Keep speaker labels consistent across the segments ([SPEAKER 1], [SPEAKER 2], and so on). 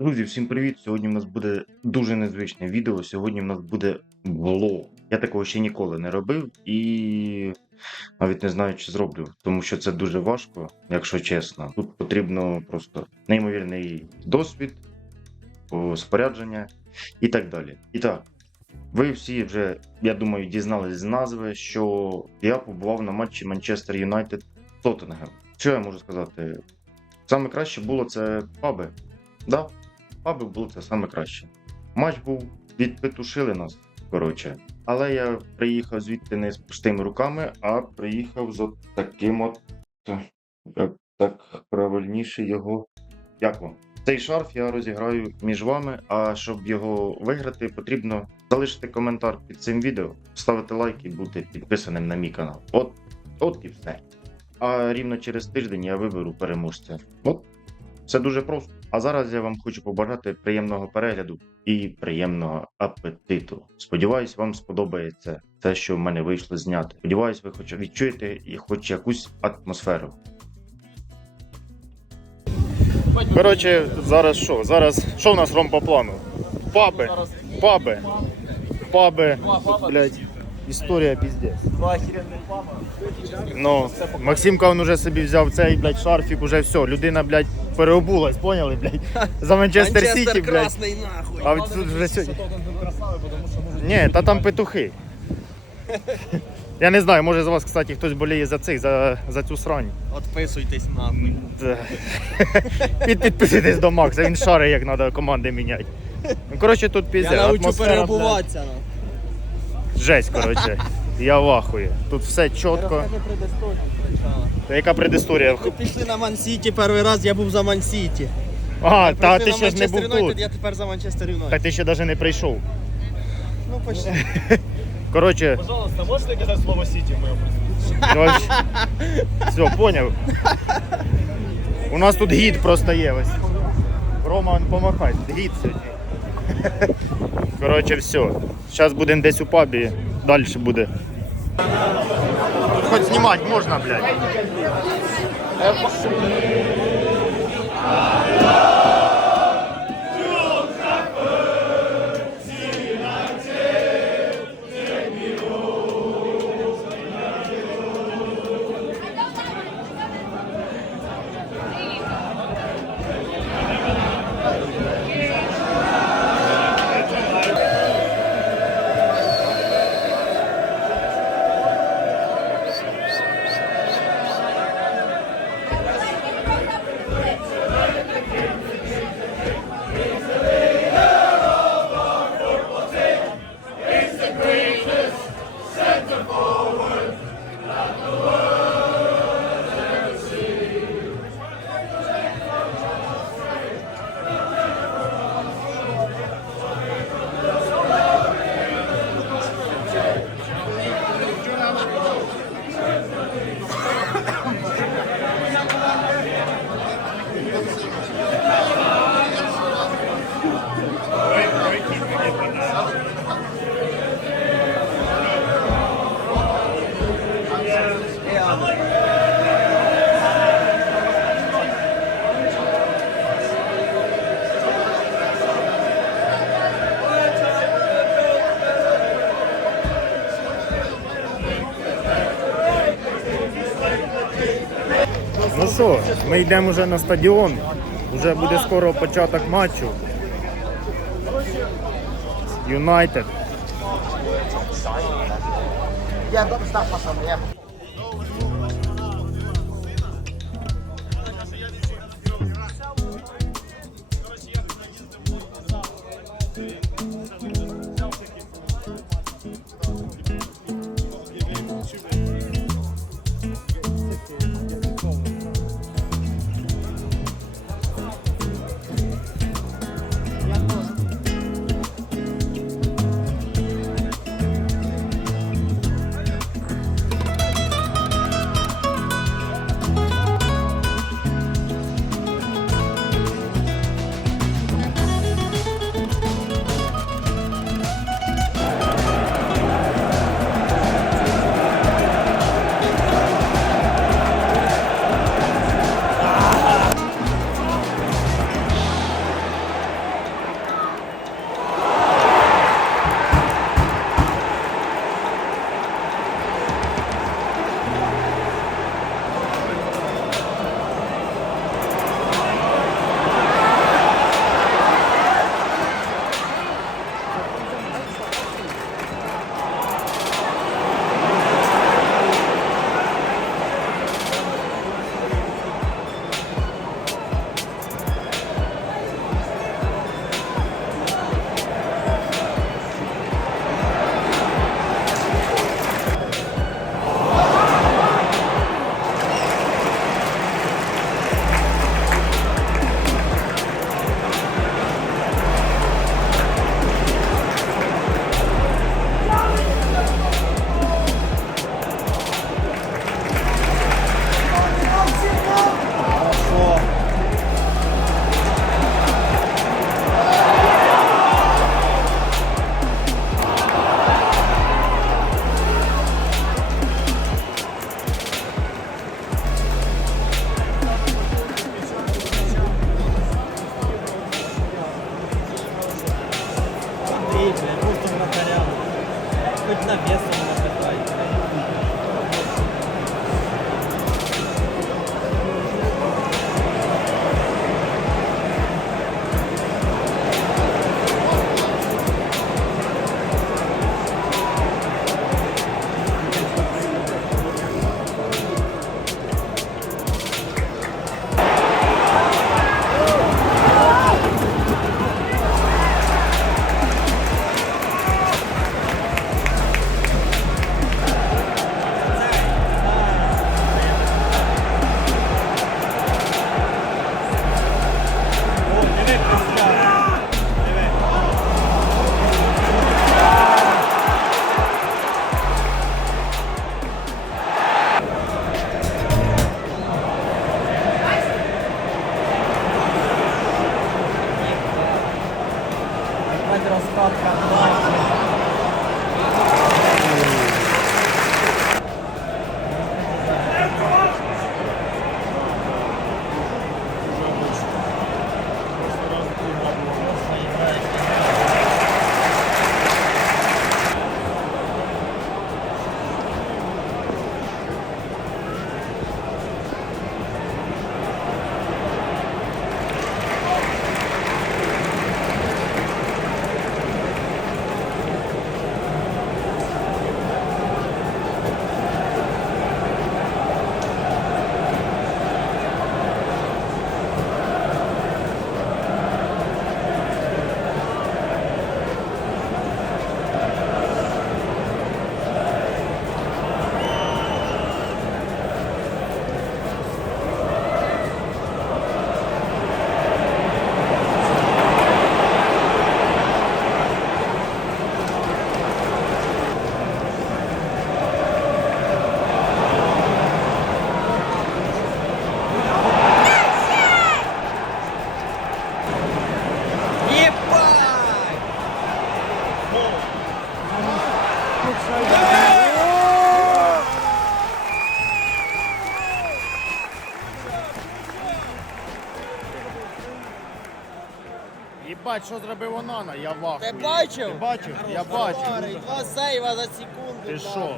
[SPEAKER 1] Друзі, всім привіт! Сьогодні в нас буде дуже незвичне відео. Сьогодні в нас буде влог. Я такого ще ніколи не робив і навіть не знаю, чи зроблю, тому що це дуже важко, якщо чесно. Тут потрібно просто неймовірний досвід, спорядження і так далі. І так, ви всі вже, я думаю, дізнались з назви, що я побував на матчі Манчестер Юнайтед Тоттенгем. Що я можу сказати? Саме краще було це паби. Да, паби було це саме краще. Матч був відпетушили нас, коротше. Але я приїхав звідти не з пустими руками, а приїхав з от таким от. Як так правильніше його. Як вам? Цей шарф я розіграю між вами, а щоб його виграти, потрібно залишити коментар під цим відео, ставити лайк і бути підписаним на мій канал. От, от і все. А рівно через тиждень я виберу переможця. От, все дуже просто. А зараз я вам хочу побажати приємного перегляду і приємного апетиту. Сподіваюсь, вам сподобається те, що в мене вийшло зняти. Сподіваюсь, ви хоч відчуєте і хоч якусь атмосферу.
[SPEAKER 2] Коротше, зараз що? Зараз що в нас Ром по плану? Паби, паби, паби, блядь, історія піздець. Ну, Максимка він уже собі взяв цей, блядь, шарфік, уже все, людина, блядь, переобулась, поняли, блядь? За Манчестер Сіті, блядь.
[SPEAKER 3] красний нахуй.
[SPEAKER 2] А тут вже сьогодні. Ні, та там петухи. Я не знаю, може з вас, кстати, хтось боліє за цих, за, за цю срань.
[SPEAKER 3] Отписуйтесь нахуй.
[SPEAKER 2] Да. Під, підписуйтесь до Макса, він шари, як треба команди міняти. Ну, коротше, тут пізде.
[SPEAKER 3] Я научу
[SPEAKER 2] атмосфера,
[SPEAKER 3] переобуватися. нахуй.
[SPEAKER 2] Жесть, коротше. Я в ахуї. Тут все чітко. Та Яка предісторія?
[SPEAKER 3] Ми пішли на Ман-Сіті перший раз, я був за Ман-Сіті.
[SPEAKER 2] А, та ти ще ж не був тут.
[SPEAKER 3] Я тепер за Манчестер Юнайтед.
[SPEAKER 2] Так ти ще навіть не прийшов.
[SPEAKER 3] Ну, почти.
[SPEAKER 2] Коротше,
[SPEAKER 4] Пожалуйста, можешь ли сказать слово Сити в моем
[SPEAKER 2] коротше, все, поняв. У нас тут гід просто є ось. Рома, помахай, гід сьогодні. Коротше, все. Зараз будемо десь у пабі, далі буде. Хоч знімати можна, блядь. Ну що, ми йдемо вже на стадіон. Вже буде скоро початок матчу. Юнайтед.
[SPEAKER 3] блядь,
[SPEAKER 1] Їбать, що зробив Онана, я вахую.
[SPEAKER 3] Ти бачив?
[SPEAKER 1] Ти бачив? Я бачив.
[SPEAKER 3] Два сейва за секунду.
[SPEAKER 1] Ти що?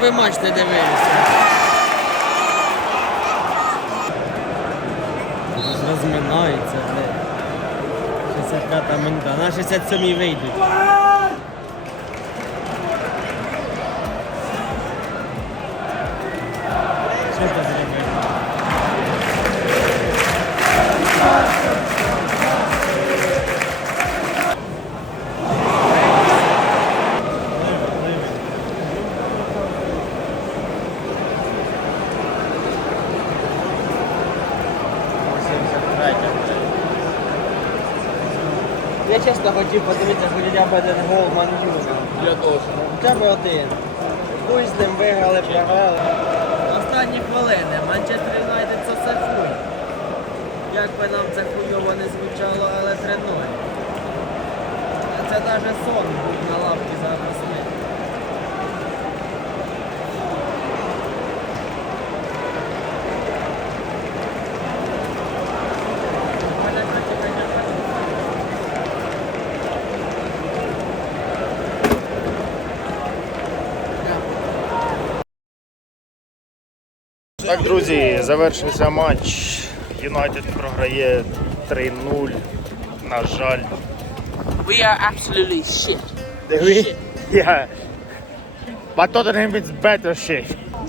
[SPEAKER 3] Будто матч не дивилися. Розминається, блядь. 65 минута. На 67 вийдуть. Чесно хотів подивитися хоча б один гол Мандюна.
[SPEAKER 4] Я теж.
[SPEAKER 3] Хоча б один. Хуй з ним виграли, програли. Останні хвилини. Манчестер Юнайтед це все хуй. Як би нам це хуйово не звучало, але 3-0. А це навіть сон був на лавці зараз.
[SPEAKER 1] Так, друзі, завершився матч. Юнайтед програє 3-0. На жаль.
[SPEAKER 5] We are absolutely shit.
[SPEAKER 1] Диви. Yeah. But Tottenham is better shit.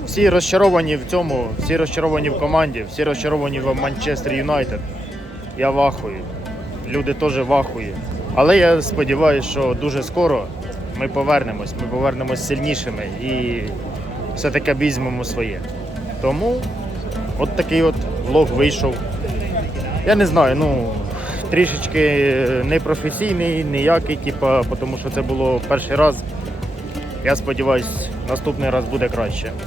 [SPEAKER 1] Всі розчаровані в цьому, всі розчаровані в команді, всі розчаровані в Манчестер Юнайтед. Я вахую. Люди теж вахують. Але я сподіваюся, що дуже скоро ми повернемось. Ми повернемось сильнішими і все-таки візьмемо своє. Тому от такий от влог вийшов. Я не знаю, ну трішечки непрофесійний, ніякий, типу, тому що це було перший раз. Я сподіваюся, наступний раз буде краще.